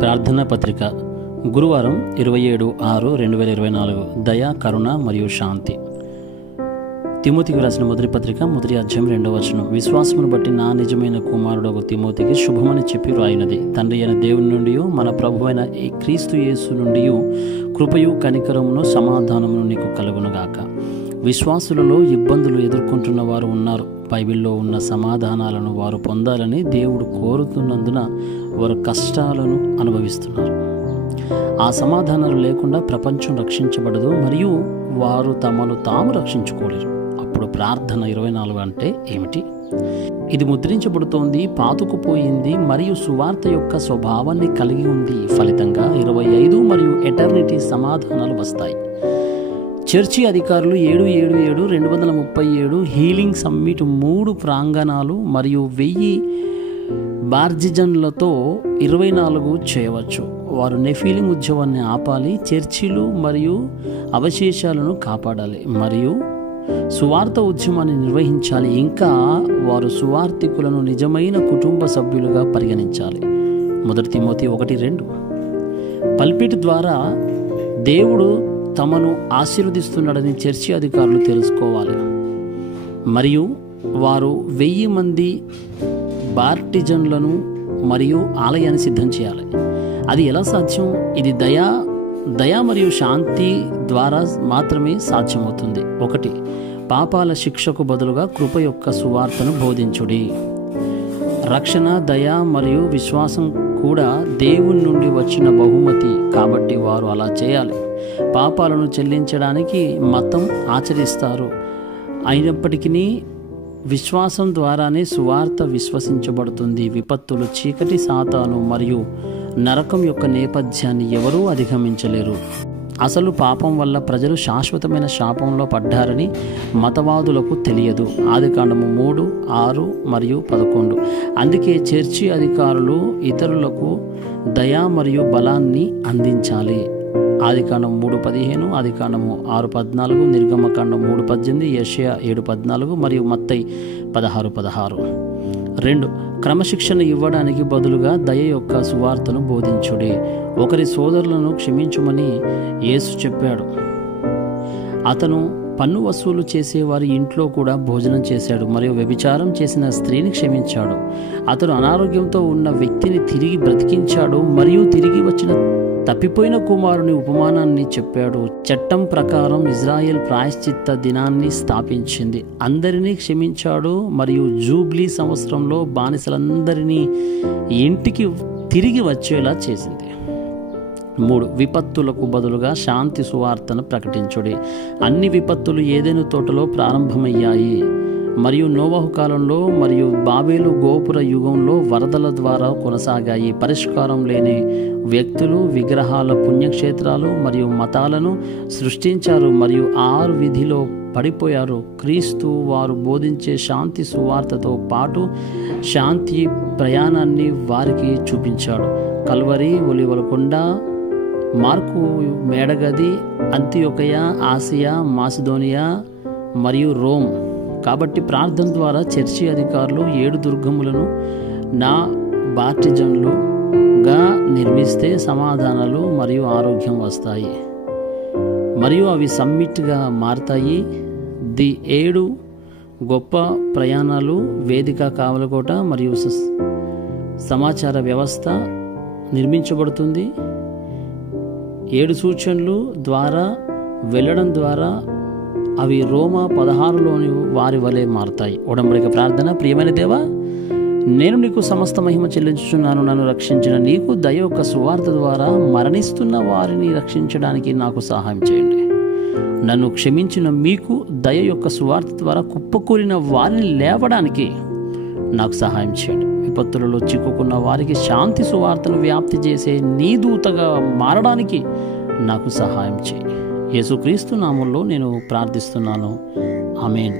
ప్రార్థనా పత్రిక గురువారం 27/6/2024 దయ, కరుణ మరియు శాంతి. తిమోతికి రాసిన మొదటి పత్రిక 1వ అధ్యాయం 2వ వచనం. విశ్వాసమును బట్టి నా నిజమైన కుమారుడు తిమోతికి శుభమని చెప్పి వ్రాయినది. తండ్రి అయిన దేవుని నుండి మన ప్రభువైన ఈ క్రీస్తు యేసు నుండి కృపయు కనికరమును సమాధానమును నీకు కలుగునుగాక. విశ్వాసులలో ఇబ్బందులు ఎదుర్కొంటున్న వారు ఉన్నారు. బైబిల్లో ఉన్న సమాధానాలను వారు పొందాలని దేవుడు కోరుతున్నందున వారు కష్టాలను అనుభవిస్తున్నారు. ఆ సమాధానాలు లేకుండా ప్రపంచం రక్షించబడదు మరియు వారు తమను తాము రక్షించుకోలేరు. అప్పుడు ప్రార్థన 24 అంటే ఏమిటి? ఇది ముద్రించబడుతోంది, పాతుకుపోయింది మరియు సువార్త యొక్క స్వభావాన్ని కలిగి ఉంది. ఫలితంగా 25 మరియు ఎటర్నిటీ సమాధానాలు వస్తాయి. చర్చి అధికారులు 7/7/7/237 హీలింగ్ సమ్మిట్ 3 ప్రాంగణాలు మరియు 1000 బార్జిజన్లతో 24 చేయవచ్చు. వారు నెఫీలింగ్ ఉద్యమాన్ని ఆపాలి, చర్చిలు మరియు అవశేషాలను కాపాడాలి మరియు సువార్త ఉద్యమాన్ని నిర్వహించాలి. ఇంకా వారు సువార్థికులను నిజమైన కుటుంబ సభ్యులుగా పరిగణించాలి. 1 తిమోతి 1:2. పల్పిట్ ద్వారా దేవుడు తమను ఆశీర్వదిస్తున్నాడని చర్చి అధికారులు తెలుసుకోవాలి మరియు వారు 1000 మంది బార్టిజన్లను మరియు ఆలయాన్ని సిద్ధం చేయాలి. అది ఎలా సాధ్యం? ఇది దయ మరియు శాంతి ద్వారా మాత్రమే సాధ్యమవుతుంది. 1. పాపాల శిక్షకు బదులుగా కృప యొక్క సువార్తను బోధించుడి. రక్షణ, దయ మరియు విశ్వాసం కూడా దేవుని నుండి వచ్చిన బహుమతి కాబట్టి వారు అలా చేయాలి. పాపాలను చెల్లించడానికి మతం ఆచరిస్తారు. అయినప్పటికీ విశ్వాసం ద్వారానే సువార్త విశ్వసించబడుతుంది. విపత్తులు, చీకటి, సాతాను మరియు నరకం యొక్క నేపథ్యాన్ని ఎవరూ అధిగమించలేరు. అసలు పాపం వల్ల ప్రజలు శాశ్వతమైన శాపంలో పడ్డారని మతవాదులకు తెలియదు. ఆదికాండము 3:6 మరియు 11. అందుకే చర్చి అధికారులు ఇతరులకు దయ మరియు బలాన్ని అందించాలి. ఆదికాండం 3:15, ఆదికాండము 6:14, నిర్గమకాండం 3:18, యెషయా 7:14 మరియు మత్తయి 16:16. 2. క్రమశిక్షణ ఇవ్వడానికి బదులుగా దయ యొక్క సువార్తను బోధించుడి. ఒకరి సోదరులను క్షమించుమని యేసు చెప్పాడు. అతను పన్ను వసూలు చేసేవారి ఇంట్లో కూడా భోజనం చేశాడు మరియు వ్యభిచారం చేసిన స్త్రీని క్షమించాడు. అతను అనారోగ్యంతో ఉన్న వ్యక్తిని తిరిగి బ్రతికించాడు మరియు తిరిగి వచ్చిన తప్పిపోయిన కుమారుని ఉపమానాన్ని చెప్పాడు. చట్టం ప్రకారం ఇజ్రాయెల్ ప్రాయశ్చిత్త దినాన్ని స్థాపించింది. అందరినీ క్షమించాడు మరియు జూబ్లీ సంవత్సరంలో బానిసలందరినీ ఇంటికి తిరిగి వచ్చేలా చేసింది. 3. విపత్తులకు బదులుగా శాంతి సువార్తను ప్రకటించుడి. అన్ని విపత్తులు ఏదెను తోటలో ప్రారంభమయ్యాయి మరియు నోవహు కాలంలో మరియు బాబేలు గోపుర యుగంలో వరదల ద్వారా కొనసాగాయి. పరిష్కారం లేని వ్యక్తులు విగ్రహాల, పుణ్యక్షేత్రాలు మరియు మతాలను సృష్టించారు మరియు 6 విధిలో పడిపోయారు. క్రీస్తు వారు బోధించే శాంతి సువార్తతో పాటు శాంతి ప్రయాణాన్ని వారికి చూపించాడు. కల్వరి, ఒలివల కొండ, మార్కు మేడగది, అంతియొకయ, ఆసియా, మాసిదోనియా మరియు రోమ్. కాబట్టి ప్రార్థన ద్వారా చర్చి అధికారులు 7 దుర్గములను నా బాప్టిజన్లుగా నిర్మిస్తే సమాధానాలు మరియు ఆరోగ్యం వస్తాయి మరియు అవి సమ్మిట్గా మారతాయి. 7 గొప్ప ప్రయాణాలు, వేదిక, కావలకోట మరియు సమాచార వ్యవస్థ నిర్మించబడుతుంది. 7 సూచనలు ద్వారా వెళ్ళడం ద్వారా అవి రోమా 16లోని వారి వలె మారుతాయి. ఉడంబడిక ప్రార్థన. ప్రియమైన దేవా, నేను నీకు సమస్త మహిమ చెల్లించుచున్నాను. నన్ను రక్షించిన నీకు దయ యొక్క సువార్త ద్వారా మరణిస్తున్న వారిని రక్షించడానికి నాకు సహాయం చేయండి. నన్ను క్షమించిన మీకు దయ యొక్క సువార్త ద్వారా కుప్పకూలిన వారిని లేవడానికి నాకు సహాయం చేయండి. విపత్తులలో చిక్కుకున్న వారికి శాంతి సువార్తను వ్యాప్తి చేసే నీ దూతగా మారడానికి నాకు సహాయం చేయి. యేసుక్రీస్తు నామములో నేను ప్రార్థిస్తున్నాను. ఆమేన్.